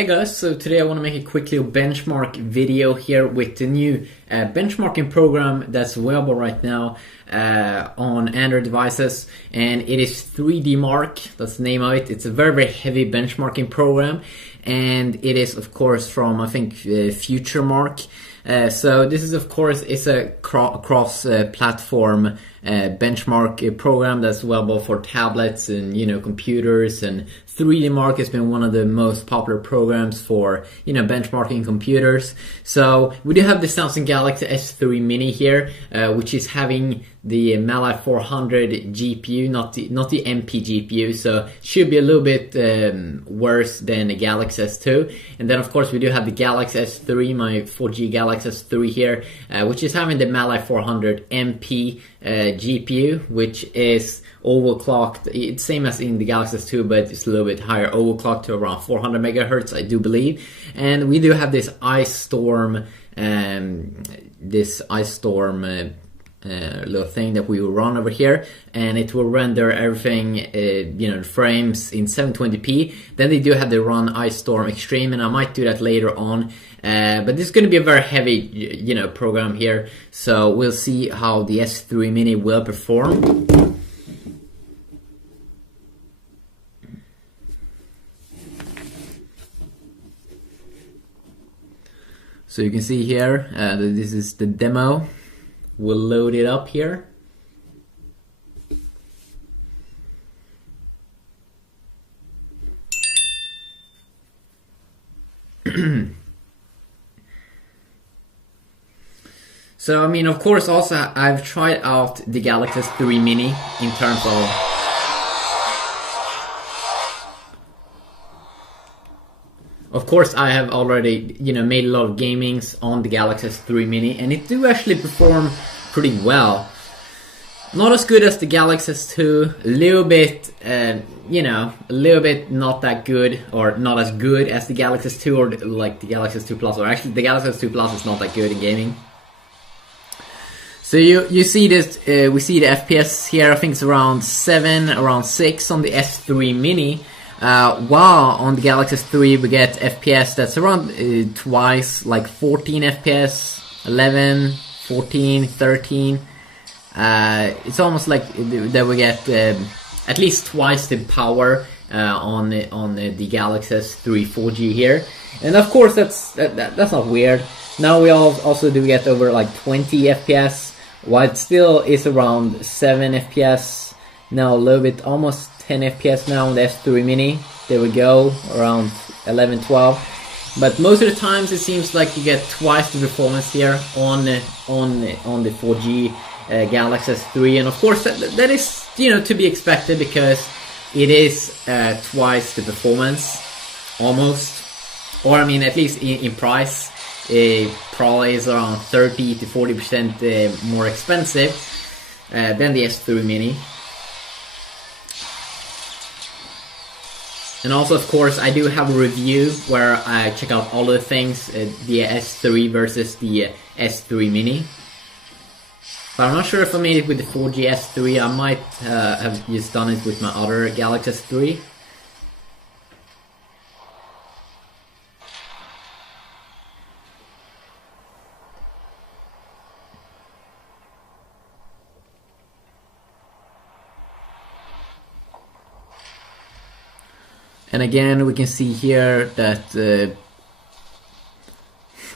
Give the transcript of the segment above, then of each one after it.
Hey guys, so today I want to make a quick little benchmark video here with the new benchmarking program that's available right now on Android devices, and it is 3DMark, that's the name of it. It's a very heavy benchmarking program, and it is of course from I think FutureMark. So this is of course it's a cross-platform benchmark program that's available for tablets and computers, and 3DMark has been one of the most popular programs for benchmarking computers. So we do have the Samsung Galaxy S3 Mini here, which is having the Mali 400 GPU, not the MP GPU, so should be a little bit worse than the Galaxy S2. And then of course we do have the Galaxy S3, my 4G Galaxy S3 here, which is having the Mali 400 MP GPU, which is overclocked. It's same as in the Galaxy S2, but it's a little bit higher, overclocked to around 400 megahertz, I do believe. And we do have this ice storm little thing that we will run over here, and it will render everything frames in 720p. Then they do have the run ice storm extreme, and I might do that later on, but this is going to be a very heavy program here, so we'll see how the S3 Mini will perform. So you can see here that this is the demo. We'll load it up here. So I mean, of course, also I've tried out the Galaxy S3 Mini in terms of course, I have already, made a lot of gamings on the Galaxy S3 Mini, and it do actually perform pretty well. Not as good as the Galaxy S2, a little bit, a little bit not that good, or not as good as the Galaxy S2 or like the Galaxy S2 Plus, or actually the Galaxy S2 Plus is not that good in gaming. So you see this, we see the FPS here, I think it's around 7, around 6 on the S3 Mini. While on the Galaxy S3 we get FPS that's around twice, like 14 FPS, 11, 14, 13. It's almost like that we get at least twice the power on the Galaxy S3 4G here, and of course that's not weird. Now we also do get over like 20 FPS, while it still is around 7 FPS. Now a little bit, almost 10 FPS now on the S3 Mini. There we go, around 11, 12. But most of the times it seems like you get twice the performance here on the 4G Galaxy S3, and of course that is to be expected, because it is twice the performance, almost, or I mean at least in price. It probably is around 30 to 40% more expensive than the S3 Mini. And also, of course, I do have a review where I check out all of the things, the S3 versus the S3 Mini. But I'm not sure if I made it with the 4G S3. I might have just done it with my other Galaxy S3. And again, we can see here that the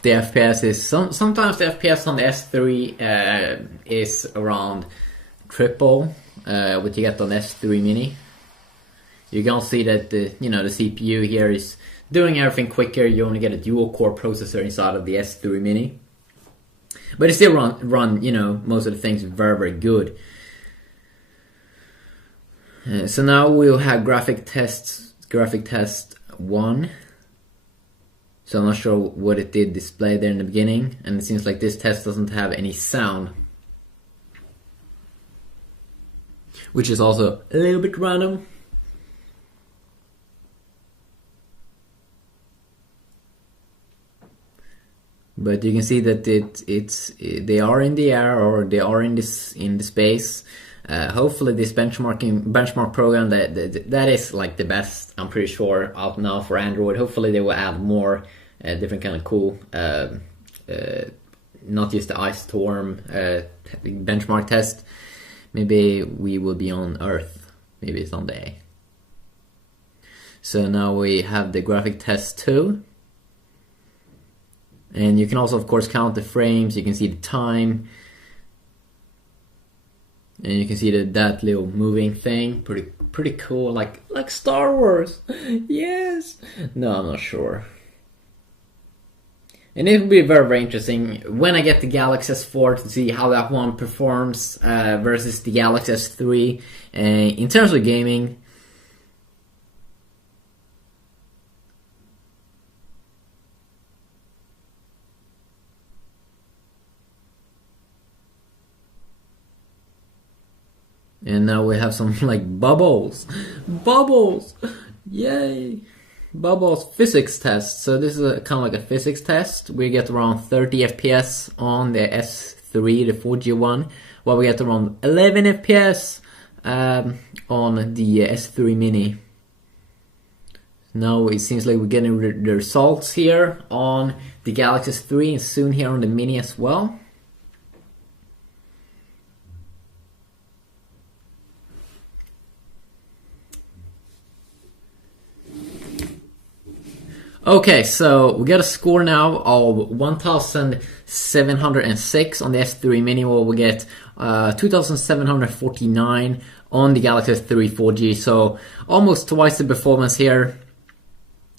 FPS is sometimes the FPS on the S3 is around triple what you get on the S3 Mini. You can see that the CPU here is doing everything quicker. You only get a dual core processor inside of the S3 Mini, but it still run most of the things very good. So now we'll have graphic test 1. So I'm not sure what it did display there in the beginning, and it seems like this test doesn't have any sound, which is also a little bit random. But you can see that they are in the air, or they are in the space. Hopefully this benchmark program that is like the best, I'm pretty sure, out now for Android. Hopefully they will add more different kind of cool, not just the ice storm benchmark test. Maybe we will be on Earth, maybe someday. So now we have the graphic test too. And you can also, of course, count the frames. You can see the time. And you can see that little moving thing. Pretty cool, like Star Wars. Yes. No, I'm not sure. And it will be very, very interesting when I get the Galaxy S4 to see how that one performs versus the Galaxy S3 in terms of gaming. And now we have some like bubbles. Bubbles! Yay! Bubbles physics test. So this is kind of like a physics test. We get around 30 FPS on the S3, the 4G one, while we get around 11 FPS on the S3 Mini. Now it seems like we're getting the results here on the Galaxy S3 and soon here on the Mini as well. Okay, so we got a score now of 1,706 on the S3 Mini, while we get 2,749 on the Galaxy S3 4G, so almost twice the performance here.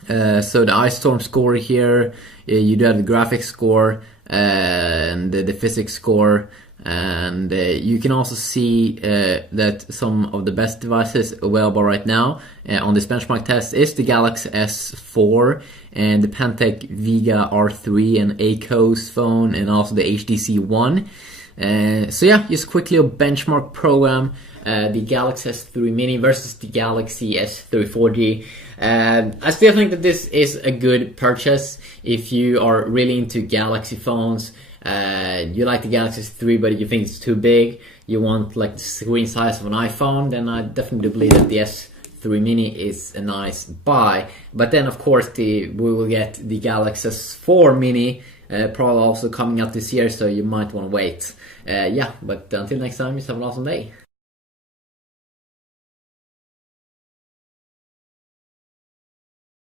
So the Ice Storm score here, you do have the graphics score and the physics score, and you can also see that some of the best devices available right now on this benchmark test is the Galaxy S4 and the Pantech Vega R3 and Acos phone, and also the HTC One. So yeah, just quickly a benchmark program, the Galaxy S3 Mini versus the Galaxy S3 4G. I still think that this is a good purchase if you are really into Galaxy phones. You like the Galaxy S3 but you think it's too big, you want like the screen size of an iPhone, then I definitely believe that the S3 Mini is a nice buy. But then of course we will get the Galaxy S4 Mini probably also coming out this year, so you might want to wait. Yeah, but until next time, just have an awesome day.